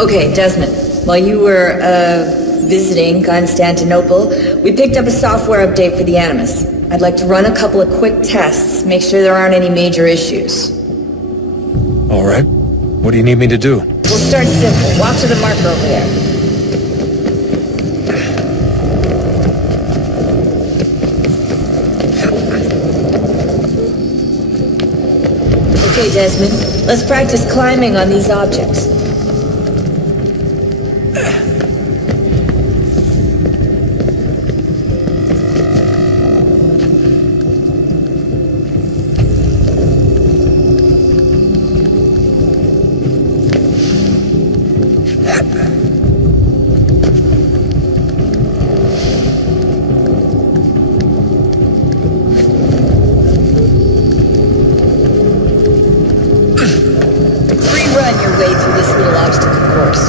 Okay, Desmond. While you were, visiting Constantinople, we picked up a software update for the Animus. I'd like to run a couple of quick tests, make sure there aren't any major issues. All right. What do you need me to do? We'll start simple. Walk to the marker over there. Okay, Desmond. Let's practice climbing on these objects. Run your way through this little obstacle course.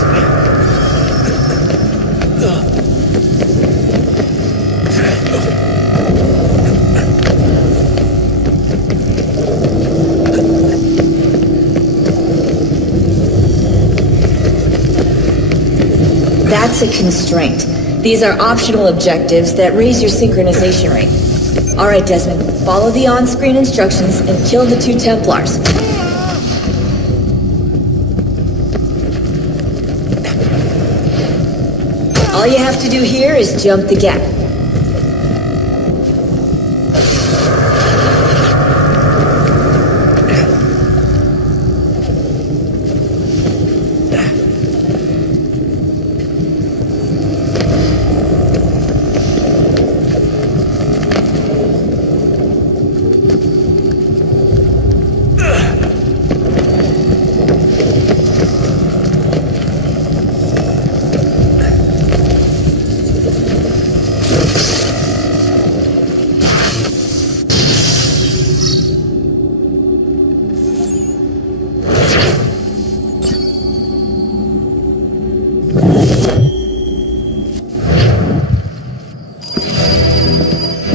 That's a constraint. These are optional objectives that raise your synchronization rate. All right, Desmond, follow the on-screen instructions and kill the 2 Templars. All you have to do here is jump the gap.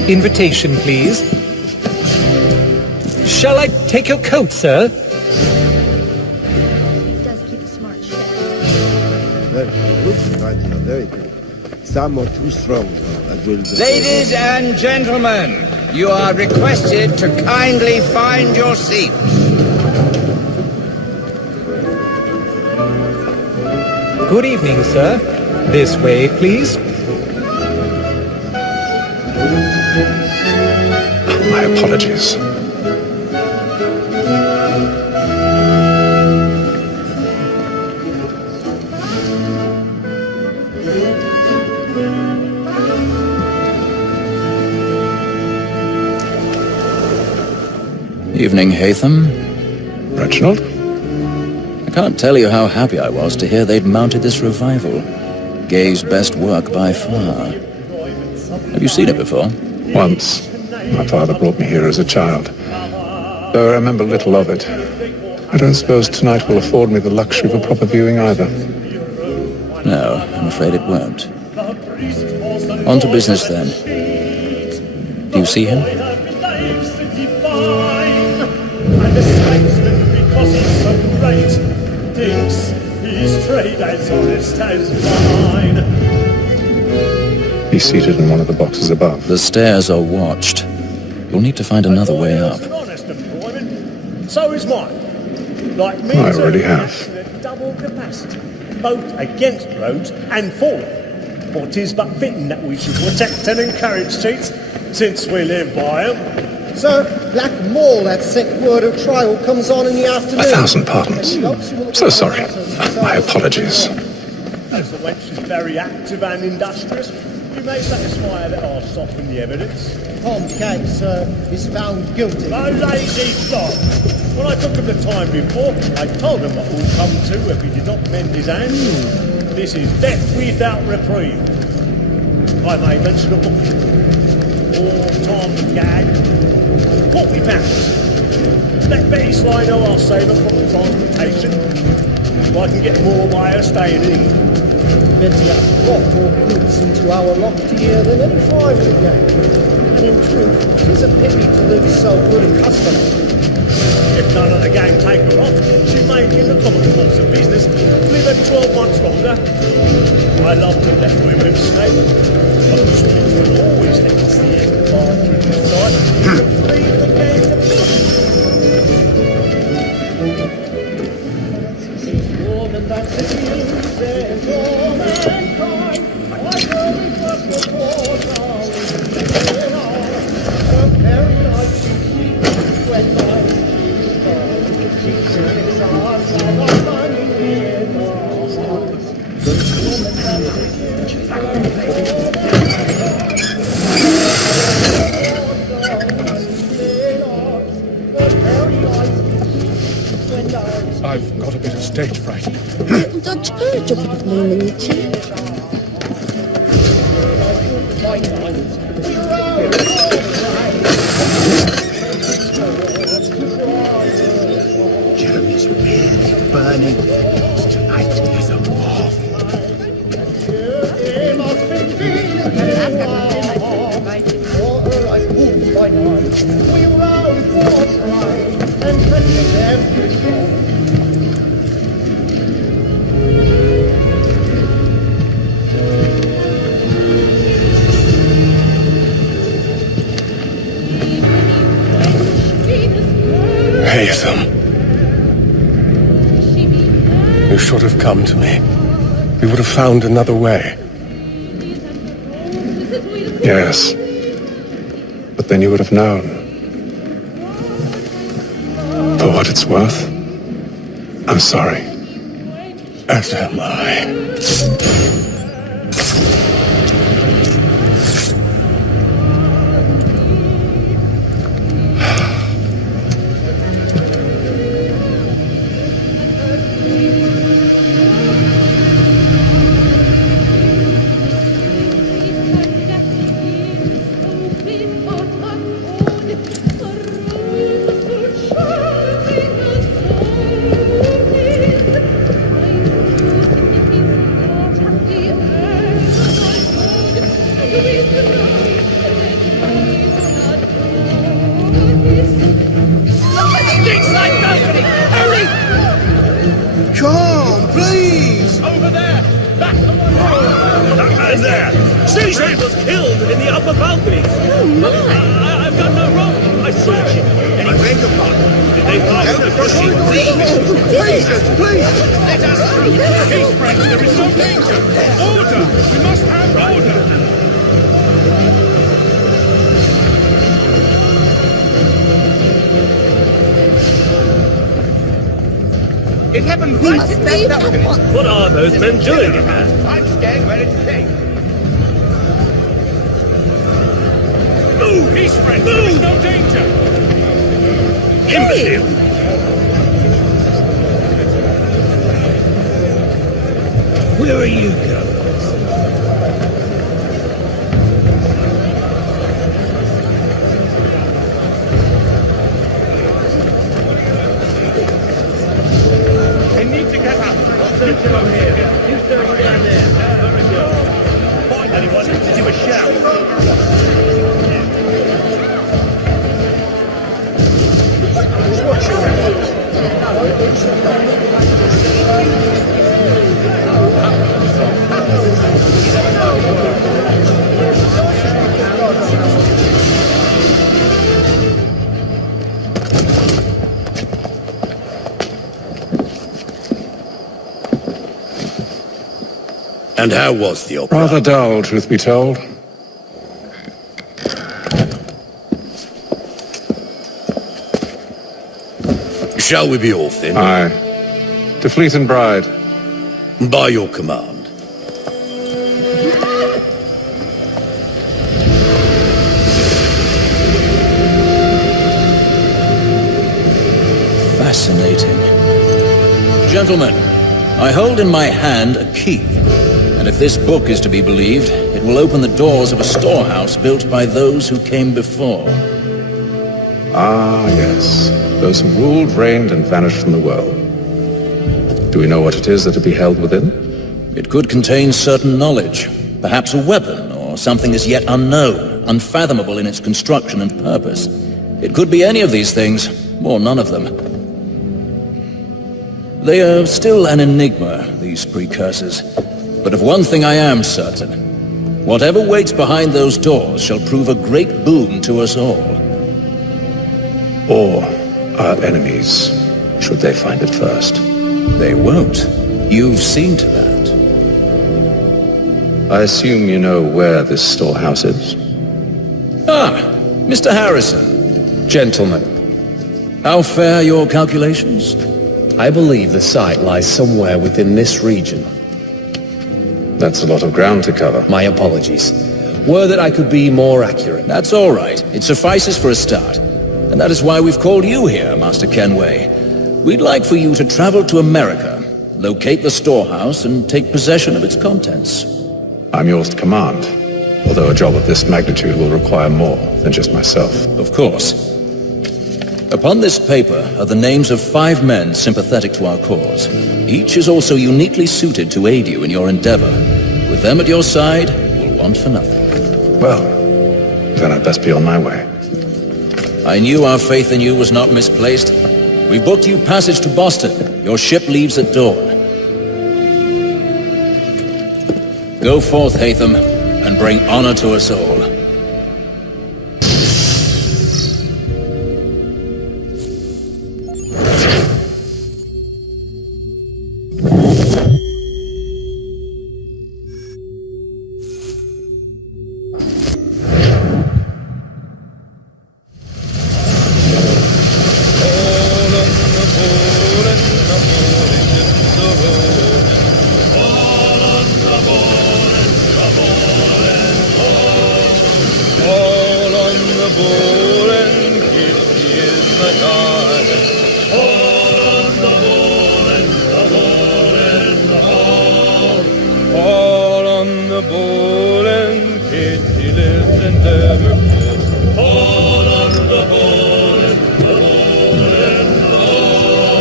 Invitation, please. Shall I take your coat, sir? It does keep a smart ship. Very good, right, very good. Some are too strong. Ladies and gentlemen, you are requested to kindly find your seats. Good evening, sir. This way, please. My apologies. Evening, Haytham. Reginald? I can't tell you how happy I was to hear they'd mounted this revival. Gay's best work by far. Have you seen it before? Once. My father brought me here as a child. Though I remember little of it. I don't suppose tonight will afford me the luxury of a proper viewing either. No, I'm afraid it won't. On to business then. Do you see him? He's seated in one of the boxes above. The stairs are watched. You'll need to find another way up. So is mine. Like me, I already have. Double capacity, both against roads and for them. For 'tis but fitting that we should protect and encourage cheats, since we live by them. Sir, Black Mall, that sick word of trial comes on in the afternoon. 1,000 pardons. So sorry. My apologies. As the wench is very active and industrious, you may satisfy that I'll soften the evidence. Tom Keg, sir, is found guilty. No lazy dog! When I took him the time before, I told him what would come to if he did not mend his hands. This is death without reprieve. I may mention a book. Poor Tom Gag. £40. Let Betty Sly know I'll save her from the transportation. If I can get more by her staying in. Betty has brought more goods into our loft here than any 5 would get. And in truth, 'tis a pity to lose so good a customer. If none of the gang take her off, she may, in the common course of business, live a 12-month that seduces all mankind. I know it was the cause of the very life she when my she sings us of a running in the heart. The woman that I've got a bit of stage fright. Dodge moment. Jeremy's really burning. Tonight is a ball. Haytham, you should have come to me. We would have found another way. Yes. But then you would have known. For what it's worth, I'm sorry. As am I. Come, please! Over there! That man there! Caesar was killed in the upper balcony! Oh, my! I've done no wrong! I saw it! I beg your pardon. Did they find the crossing? Please! Let us through! Peace, friends! There is no danger! Order! We must have order! It happened right at that balcony. What are those men doing in there? I'm staying where it's safe. Move! Peace, friends! There is no danger! Imbecile! Where are you going? They need to get up. Search along here. You search down there. Very good. Find anyone, give you a shout. And how was the opera? Rather dull, truth be told. Shall we be off then? Aye. To Fleet and Bride. By your command. Fascinating. Gentlemen, I hold in my hand a key. And if this book is to be believed, it will open the doors of a storehouse built by those who came before. Ah, yes. Those who ruled, reigned, and vanished from the world. Do we know what it is that to be held within? It could contain certain knowledge, perhaps a weapon, or something as yet unknown, unfathomable in its construction and purpose. It could be any of these things, or none of them. They are still an enigma, these precursors. But of one thing I am certain. Whatever waits behind those doors shall prove a great boon to us all. Or our enemies, should they find it first. They won't. You've seen to that. I assume you know where this storehouse is? Ah, Mr. Harrison. Gentlemen, How fare your calculations? I believe the site lies somewhere within this region. That's a lot of ground to cover. My apologies. Were that I could be more accurate. That's all right. It suffices for a start. And that is why we've called you here, Master Kenway. We'd like for you to travel to America, locate the storehouse, and take possession of its contents. I'm yours to command, although a job of this magnitude will require more than just myself. Of course. Upon this paper are the names of 5 men sympathetic to our cause. Each is also uniquely suited to aid you in your endeavor. With them at your side, you'll want for nothing. Well, then I'd best be on my way. I knew our faith in you was not misplaced. We booked you passage to Boston. Your ship leaves at dawn. Go forth, Hatham, and bring honor to us all.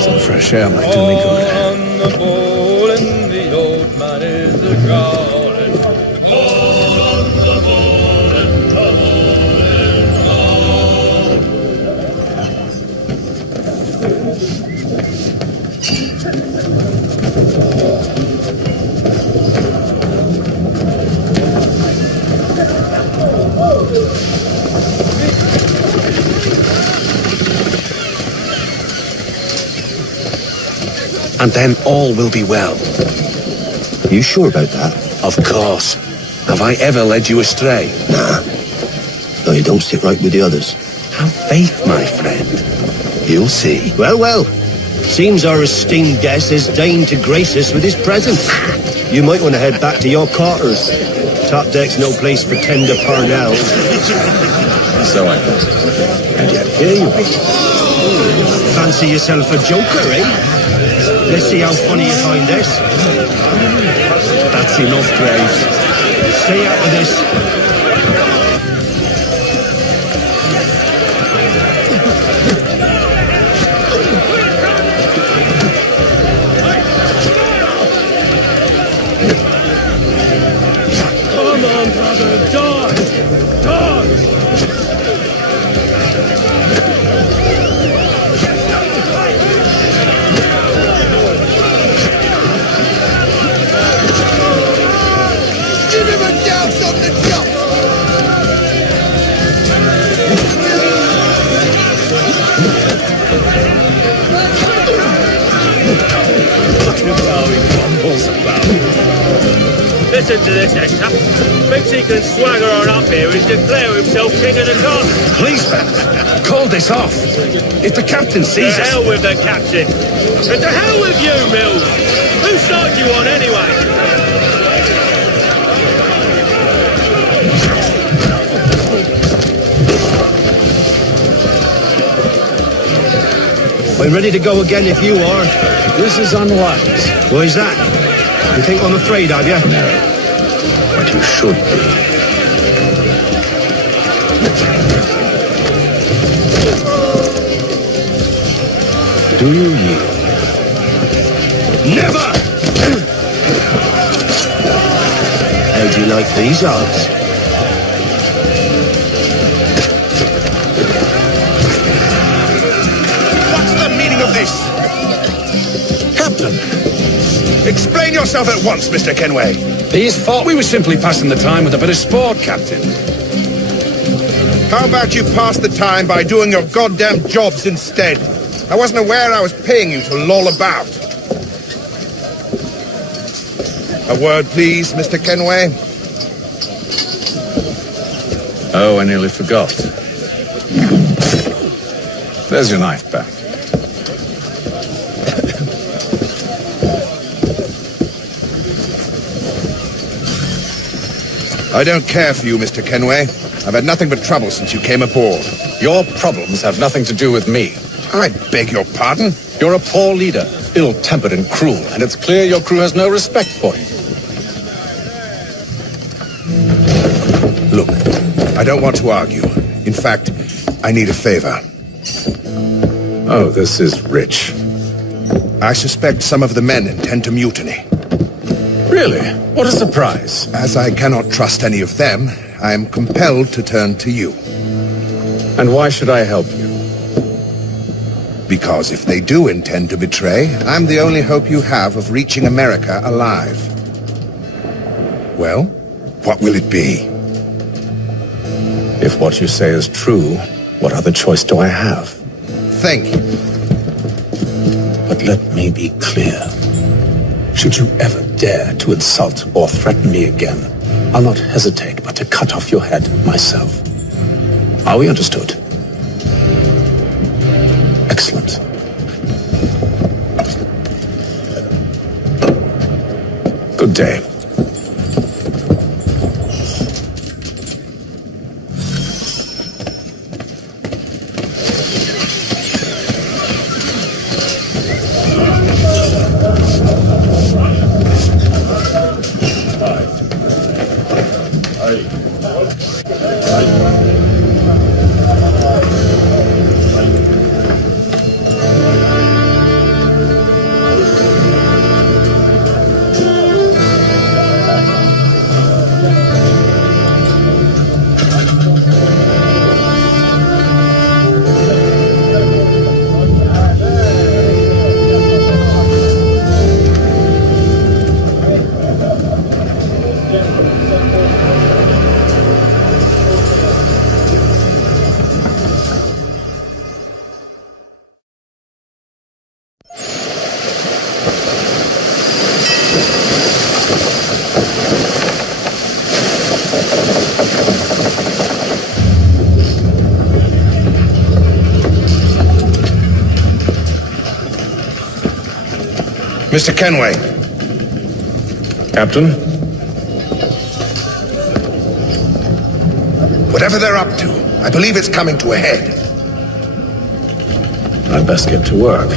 Some fresh air might do me good. And then all will be well. You sure about that? Of course. Have I ever led you astray? Nah. No, you don't sit right with the others. Have faith, my friend. You'll see. Well, well. Seems our esteemed guest has deigned to grace us with his presence. You might want to head back to your quarters. Top deck's no place for tender parnells. So I thought. And yet here you are. Fancy yourself a joker, eh? Let's see how funny you find this. That's enough, Graves. Stay out of this. Come on, brother, die! Die! Give him a douse on the top! Listen to this, Hector. Thinks he can swagger on up here and declare himself king of the castle. Please, man. Call this off. If the captain To sees us... hell with the captain. And to hell with you, Mills. Who started you on anyway? I'm ready to go again if you are. This is unwise. Why is that? You think I'm afraid of you? No, but you should be. Do you yield? Never! How do you like these odds? What's the meaning of this? Captain, Explain yourself at once, Mr. Kenway. these thought we were simply passing the time with a bit of sport, Captain. How about you pass the time by doing your goddamn jobs instead? I wasn't aware I was paying you to loll about. A word, please, Mr. Kenway. Oh, I nearly forgot. There's your knife back. I don't care for you, Mr. Kenway. I've had nothing but trouble since you came aboard. Your problems have nothing to do with me. I beg your pardon? You're a poor leader, ill-tempered and cruel, and it's clear your crew has no respect for you. Look, I don't want to argue. In fact, I need a favor. Oh, this is rich. I suspect some of the men intend to mutiny. Really? What a surprise. As I cannot trust any of them, I am compelled to turn to you. And why should I help you? Because if they do intend to betray, I'm the only hope you have of reaching America alive. Well, what will it be? If what you say is true, what other choice do I have? Think. But let me be clear. Should you ever dare to insult or threaten me again, I'll not hesitate but to cut off your head myself. Are we understood? Excellent. Good day. Mr. Kenway. Captain? Whatever they're up to, I believe it's coming to a head. I'd best get to work.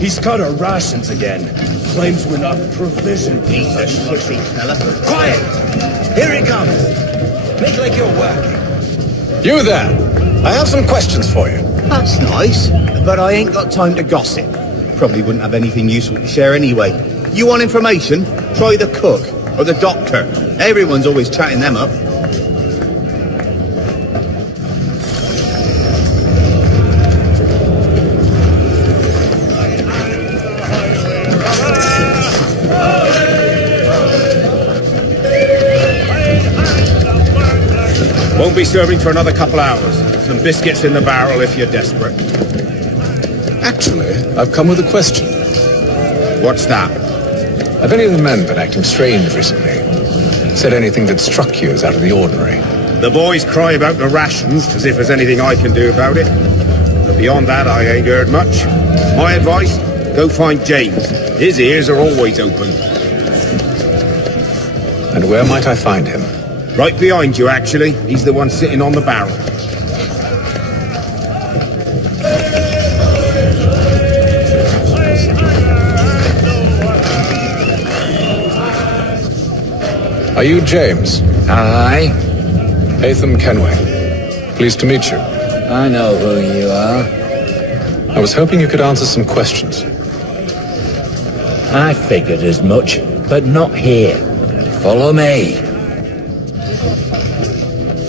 He's cut our rations again. Claims we're not provisioned. He's a squishy fella. Quiet! Here he comes! Make like you're working. You there! I have some questions for you. That's nice, but I ain't got time to gossip. Probably wouldn't have anything useful to share anyway. You want information? Try the cook or the doctor. Everyone's always chatting them up. Won't be serving for another couple hours. Some biscuits in the barrel if you're desperate. Actually, I've come with a question. What's that? Have any of the men been acting strange recently? Said anything that struck you as out of the ordinary? The boys cry about the rations, as if there's anything I can do about it. But beyond that, I ain't heard much. My advice, go find James. His ears are always open. And where might I find him? Right behind you, actually. He's the one sitting on the barrel. Are you James? Aye. Atham Kenway. Pleased to meet you. I know who you are. I was hoping you could answer some questions. I figured as much, but not here. Follow me.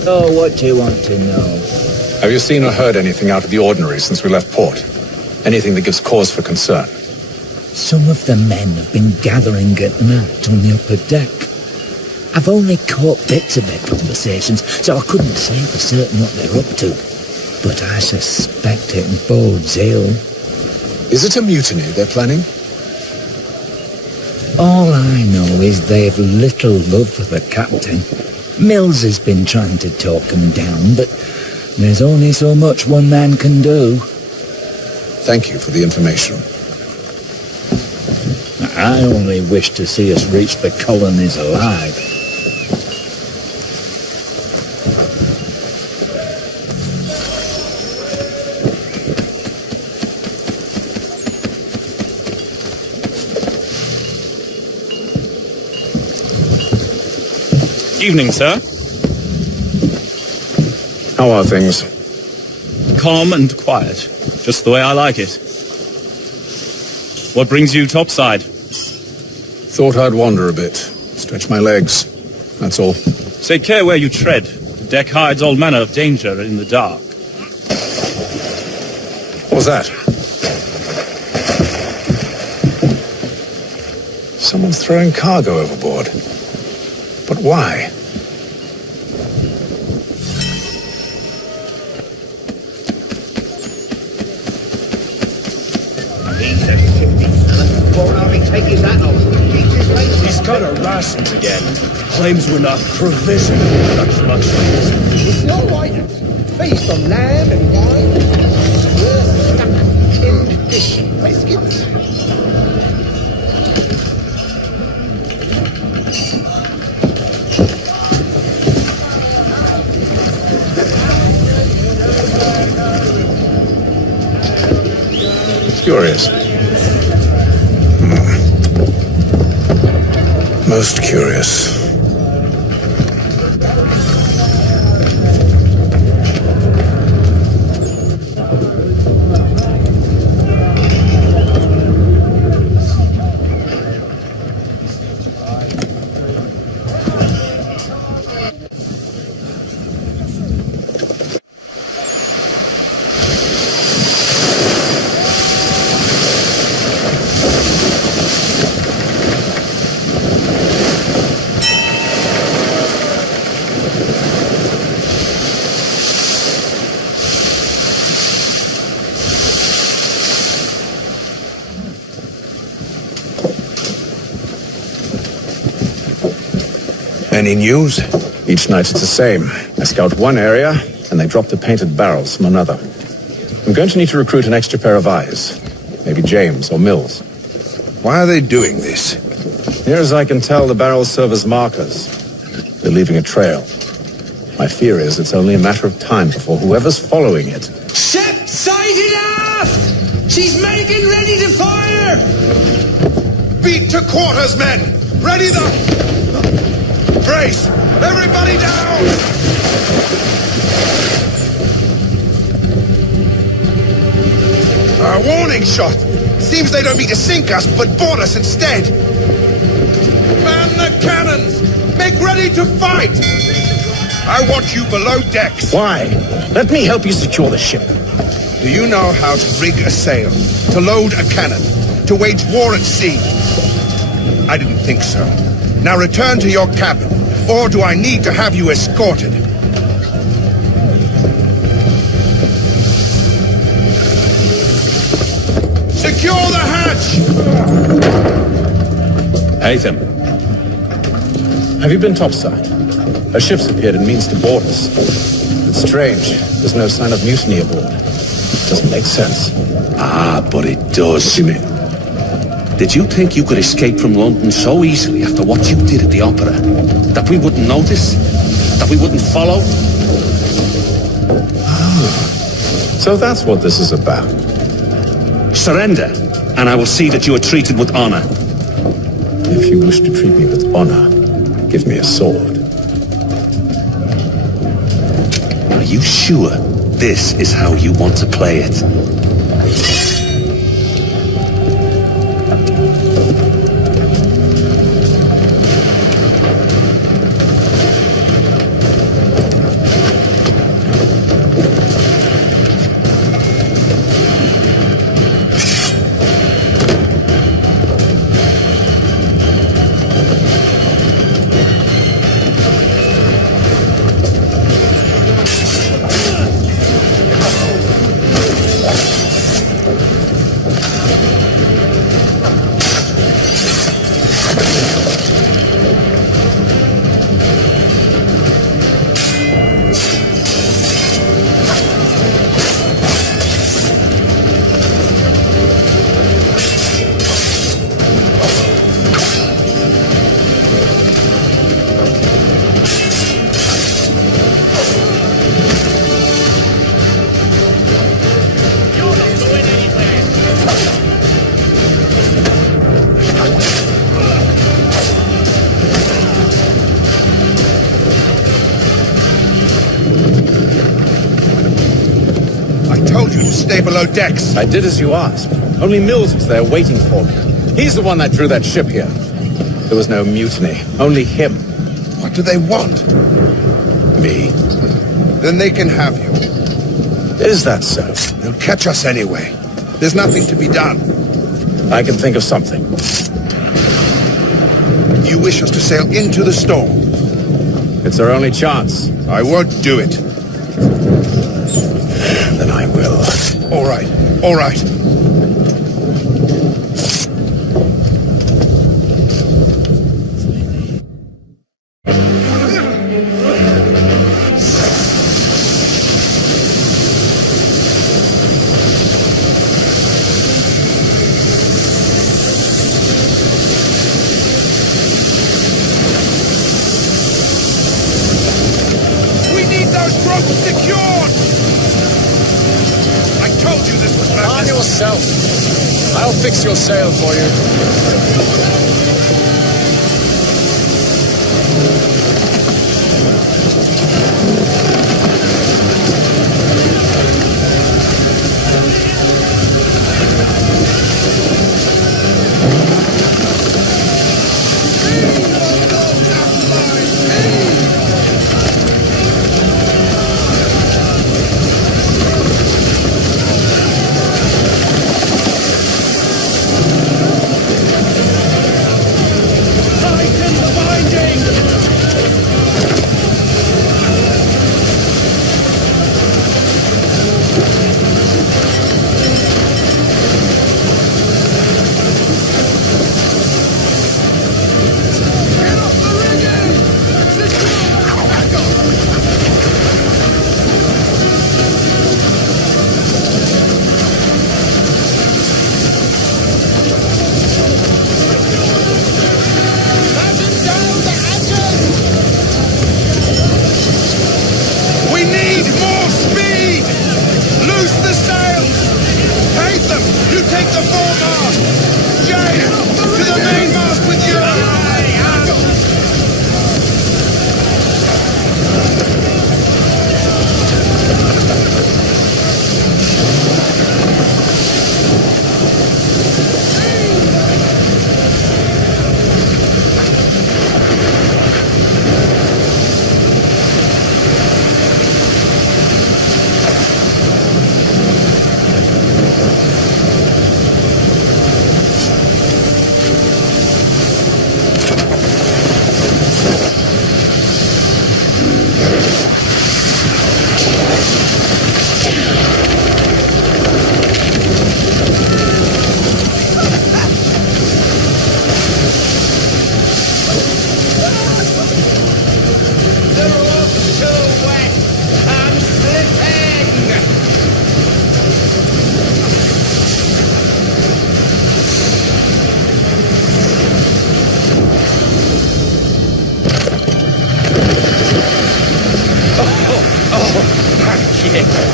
So what do you want to know? Have you seen or heard anything out of the ordinary since we left port? Anything that gives cause for concern? Some of the men have been gathering at night on the upper deck. I've only caught bits of their conversations, so I couldn't say for certain what they're up to. But I suspect it bodes ill. Is it a mutiny they're planning? All I know is they've little love for the captain. Mills has been trying to talk them down, but there's only so much one man can do. Thank you for the information. I only wish to see us reach the colonies alive. Evening, sir. How are things? Calm and quiet. Just the way I like it. What brings you topside? Thought I'd wander a bit. Stretch my legs. That's all. Take care where you tread. The deck hides all manner of danger in the dark. What was that? Someone's throwing cargo overboard. But why? He's got our rations again. Claims we're not provisioned with such luxuries. It's not like it. Feast on lamb and wine. We're stuck in fish biscuits. Curious. Most curious. Any news? Each night it's the same. I scout one area, and they drop the painted barrels from another. I'm going to need to recruit an extra pair of eyes. Maybe James or Mills. Why are they doing this? Near as I can tell, the barrels serve as markers. They're leaving a trail. My fear is it's only a matter of time before whoever's following it... Ship sighted aft! She's making ready to fire! Beat to quarters, men! Ready the... Brace! Everybody down! A warning shot! Seems they don't mean to sink us, but board us instead! Man the cannons! Make ready to fight! I want you below decks! Why? Let me help you secure the ship. Do you know how to rig a sail? To load a cannon? To wage war at sea? I didn't think so. Now return to your cabin, or do I need to have you escorted? Secure the hatch! Haytham. Have you been topside? A ship's appeared and means to board us. It's strange. There's no sign of mutiny aboard. Doesn't make sense. Ah, but it does. What do you mean? Did you think you could escape from London so easily after what you did at the opera? That we wouldn't notice? That we wouldn't follow? So that's what this is about. Surrender, and I will see that you are treated with honor. If you wish to treat me with honor, give me a sword. Are you sure this is how you want to play it? stay below decks. I did as you asked. Only Mills was there waiting for me. He's the one that drew that ship here. There was no mutiny, only him. What do they want? Me. Then they can have you. Is that so? They'll catch us anyway. There's nothing to be done. I can think of something. You wish us to sail into the storm? It's our only chance. I won't do it. Then I will. All right, all right. I'll fix your sail for you.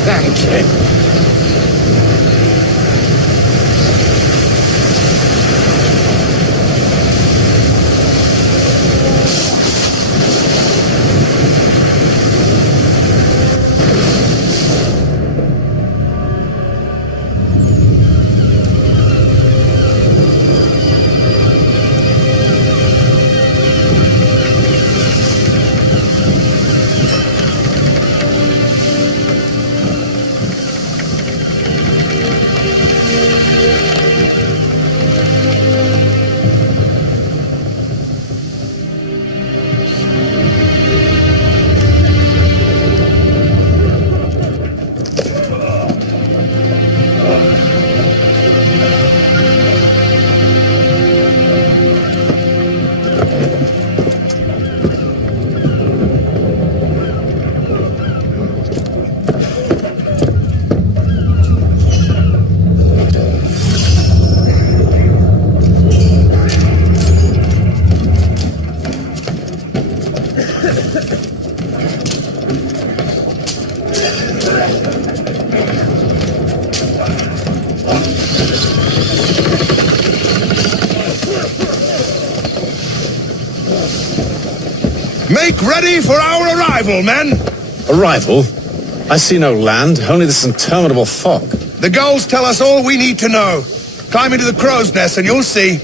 Thank you. Make ready for our arrival, men! Arrival? I see no land, only this interminable fog. The goals tell us all we need to know. Climb into the crow's nest and you'll see.